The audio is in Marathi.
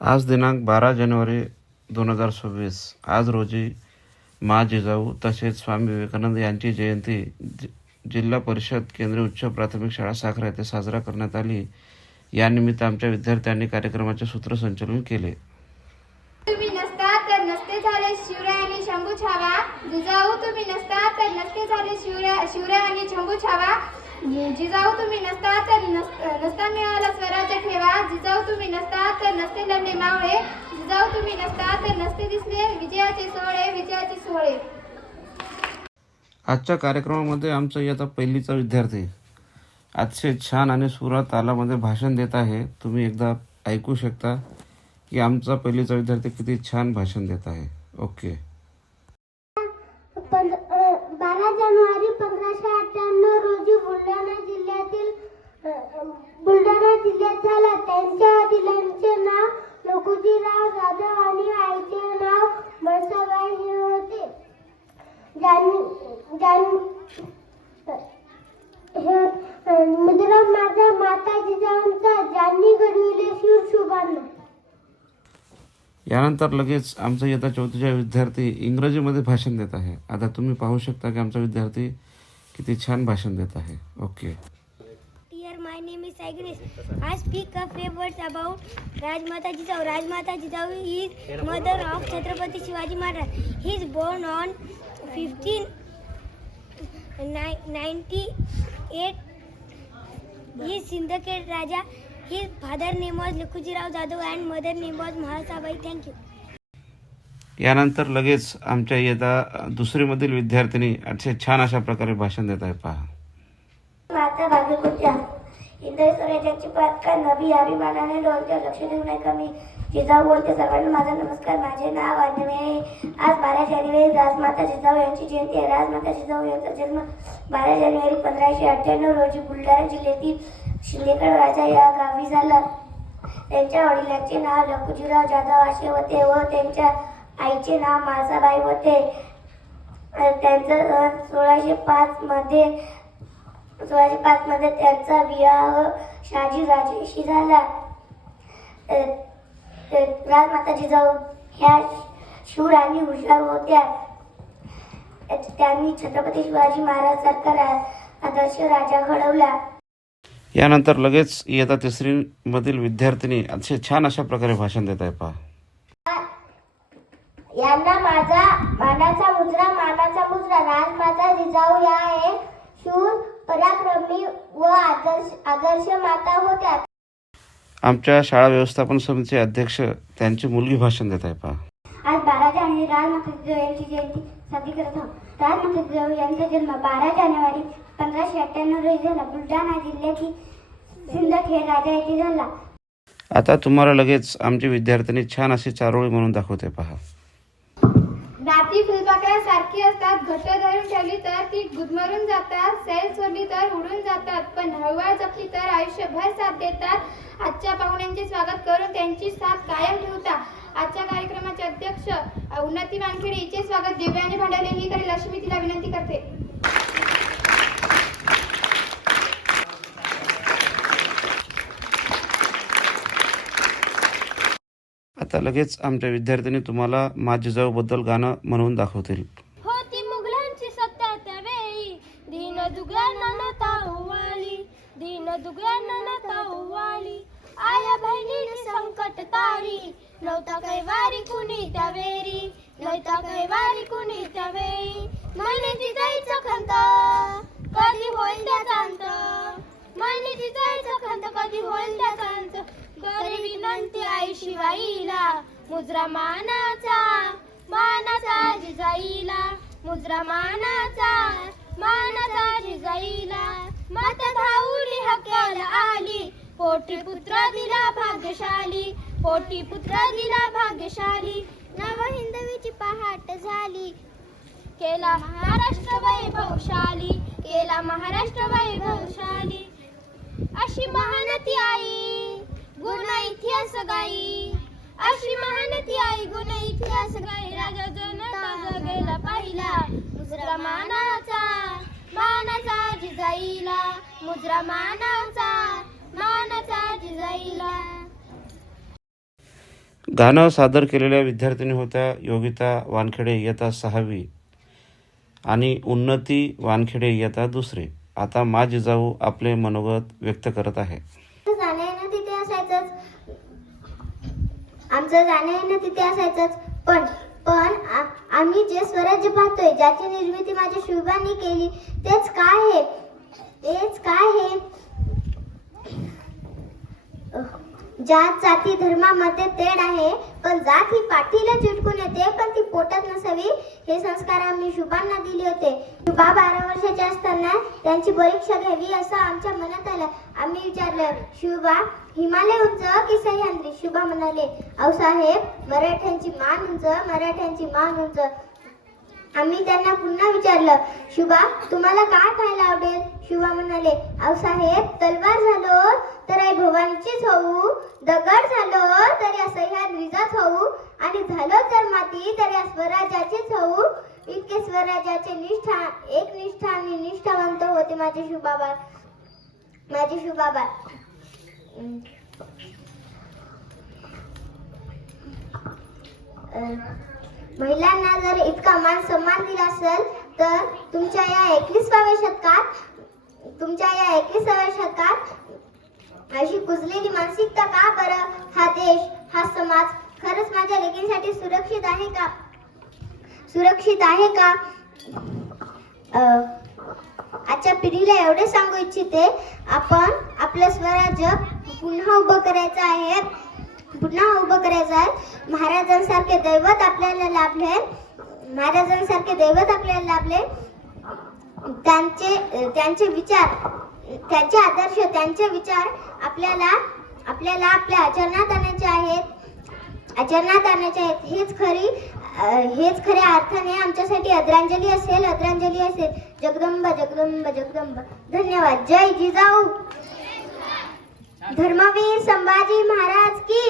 आज दिनांक 12 जानेवारी 2026 आज रोजी मा जिजाऊ तसेच स्वामी विवेकानंद यांची जयंती जिल्हा परिषद केंद्रीय उच्च प्राथमिक शाळा साखरा येथे साजरा करण्यात आली. यानिमित्त आमच्या विद्यार्थ्यांनी कार्यक्रमाचे सूत्रसंचालन केले. तुम्ही नसता तर नसते झाले शिवरायांनी शंभू छावा. जिजाऊ तुम्ही नसता तर नसते झाले शिवरायांनी शंभू छावा. जिजाऊ तुम्ही नसता तर नसता मिळाला स्वराज्य ठेवा. जिजाऊ तुम्ही नसता तर नसते लढले मावळे. जिजाऊ तुम्ही नसता तर नसते दिसले विजयाचे सोहळे. आजच्या कार्यक्रमामध्ये आमचा इयत्ता पहिलीचा विद्यार्थी अतिशय छान आणि सुरात तालामध्ये भाषण देत आहे. तुम्ही एकदा ऐकू शकता की आमचा पहिलीचा विद्यार्थी किती छान भाषण देत आहे. ओके. 12 जानेवारी 1598 रोजी बुलढाणा जिल्ह्यात झाला. त्यांच्या वडिलांचे नाव लखुजीराव जाधव आणि आईचे नाव म्हसाबाई हे होते. मुद्रा माझा माता जिजाऊंचा ज्यांनी घडविले शूर शुभांना. यानंतर लगेच आमचा इयत्ता चौथीचा विद्यार्थी इंग्रजीमध्ये भाषण देत आहे. आता तुम्ही पाहू शकता की आमचा विद्यार्थी किती छान भाषण देत आहे. Okay. Dear, my name is Agnes. I speak a few words about Rajmata Jijau. Rajmata Jijau is mother of Chhatrapati Shivaji Maharaj. He is born on 1598. He is Sindhkhed Raja. His father name was Lakhujirao Jadhav and mother name was Mahasabai. Thank you. यानंतर लगेच आमच्या इयत्ता दुसरीमधील विद्यार्थिनी अतिशय छान अशा प्रकारे भाषण देत आहे. पहा. माता भाग्यकुट्या हिंदवी स्वराज्याची पताका नवी अभिमानाने डोलते. लक्ष देऊ नये का मी जिजाऊ बोलते. सर्वांना माझा नमस्कार. माझे नाव अन्वे आहे. आज 12 जानेवारी राजमाता जिजाऊ यांची जयंती आहे. राजमाता जिजाऊ यांचा जन्म 12 जानेवारी 1598 रोजी बुलढाणा जिल्ह्यातील शिंदेगड राजा या गावी झाला. त्यांच्या वडिलांचे नाव लखुजीराव जाधव असे होते व त्यांच्या आईचे नाव मासाबाई होते. त्यांचा 1605 मध्ये त्यांचा विवाह शहाजी राजेशी झाला. राजमाता जिजाऊ ह्या शूर आणि हुशार होत्या. त्यांनी छत्रपती शिवाजी महाराज सारखा आदर्श राजा घडवला. यानंतर लगेच इयत्ता तिसरीमधील विद्यार्थिनी अतिशय छान अशा प्रकारे भाषण देत आहे. पहा. यांना माझा मानाचा मुजरा. राजमाता जिजाऊ या आहे शूर पराक्रमी व आदर्श माता होत्या. आमच्या शाळा व्यवस्थापन समितीचे अध्यक्ष त्यांची मुलगी भाषण देत आहे. पहा. आज 12 जानेवारी राजमाता जिजाऊ यांची जयंती साजरी करत आहोत. राजमाता जिजाऊ यांचा जन्म 12 जानेवारी 1598 रोजी झाला. बुलढाणा जिल्ह्यातील सिंदखेड राजा येथे झाला. आता तुम्हाला लगेच आमची विद्यार्थिनी छान अशी चारोळी म्हणून दाखवते. पहा. दाती फुलपाखरासारखी असतात. घट्ट धरून ठेवली तर ती गुदमरून जातात. सैल सोडली तर उडून जातात. पण हळूहळू जपली तर आयुष्यभर साथ देतात. आजच्या पाहुण्यांचे स्वागत करून त्यांची साथ कायम ठेवतात. आजच्या कार्यक्रमाचे अध्यक्ष उन्नती वानखेडे हिचे स्वागत दिव्याने भांडवले ही करेल अशी मी तिला विनंती करते. आता लगेच आमच्या विद्यार्थ्यांनी तुम्हाला मा जिजाऊ बद्दल गाणं म्हणून दाखवतील. होती मुघलांची सत्ता त्यावेळी दीन दुगळ्यांना नव्हता ओवाळी. आया बहिणीने संकट तारी. नव्हता कैवारी कुणी त्यावेळी. महिन्याची जायचं खंत कधी होईल त्याचा अंत. कधी होईल त्याचा अंत. गरीब विनंती आई शिवाईला. मुजरा मानाचा जिजाईला. मुजरा मानाचा जिजाईला. माता धावली हक्याला आली. पोटी पुत्र दिला भाग्यशाली. नव हिंदवीची पहाट झाली. केला महाराष्ट्र वैभवशाली. अशी महानती आई गुण इतिहास गाई. राजा जनता जगेला पाहिला. मुजरा मानाचा जिजाईला. मुजरा मानाचा जिजाईला. गाणं सादर केलेल्या विद्यार्थिनी होत्या योगिता वानखेडे इयत्ता 6वी आणि उन्नती वानखेडे इयत्ता 2री. आता मा जिजाऊ आपले मनोगत व्यक्त करत आहे. जाणं येणं तिथे असायचंच, आमचं जाणं येणं तिथे असायचंच. पण पण आम्ही जे स्वराज्य पाहतोय, ज्याची निर्मिती माझ्या शिवबांनी केली, तेच काय आहे? जात जाती धर्मामध्ये तेढ आहे, पण जात ही पाठीला चिटकून येते, पण ती पोटात नसावी, हे संस्कार आम्ही शिवबांना दिले होते. शिवबा 12 वर्षाचे असताना त्यांची परीक्षा घ्यावी असं आमच्या मनात आलं. आम्ही विचारलं, शिवबा हिमालय उंच की सह्याद्री? शिवबा म्हणाले, आऊसाहेब मराठ्यांची मान उंच, मराठ्यांची मान उंच. आम्ही त्यांना पुन्हा विचारलं, शिवबा तुम्हाला काय खायला आवडेल? शिवबा म्हणाले, आऊसाहेब तलवार झालो तर आई भवानीचीच होऊ, दगड झालो तर या सह्याद्रीचाच होऊ, आणि झालो तर माती तर या स्वराज्याचीच होऊ. इतके स्वराज्याचे निष्ठा आणि निष्ठावंत होते माझे शिवबाबा. महिलांना जर इतका मान सन्मान दिला असेल तर तुमच्या या 21व्या शतकात अशी कुजलेली मानसिकता का बरं? हा देश, हा समाज खरंच माझ्या लेकींसाठी सुरक्षित आहे का? आजच्या पिढीला एवढे सांगू इच्छिते, आपण आपलं स्वराज्य पुन्हा उभं करायचं आहे. महाराजांसारखे दैवत आपल्याला लाभले. त्यांचे विचार, त्यांचे आदर्श, त्यांचे विचार आपल्याला आपल्या आचरणात आणायचे आहेत. हेच खऱ्या अर्थाने आमच्यासाठी आदरांजली असेल. जगदंब. धन्यवाद. जय जिजाऊ. धर्मवीर संभाजी महाराज की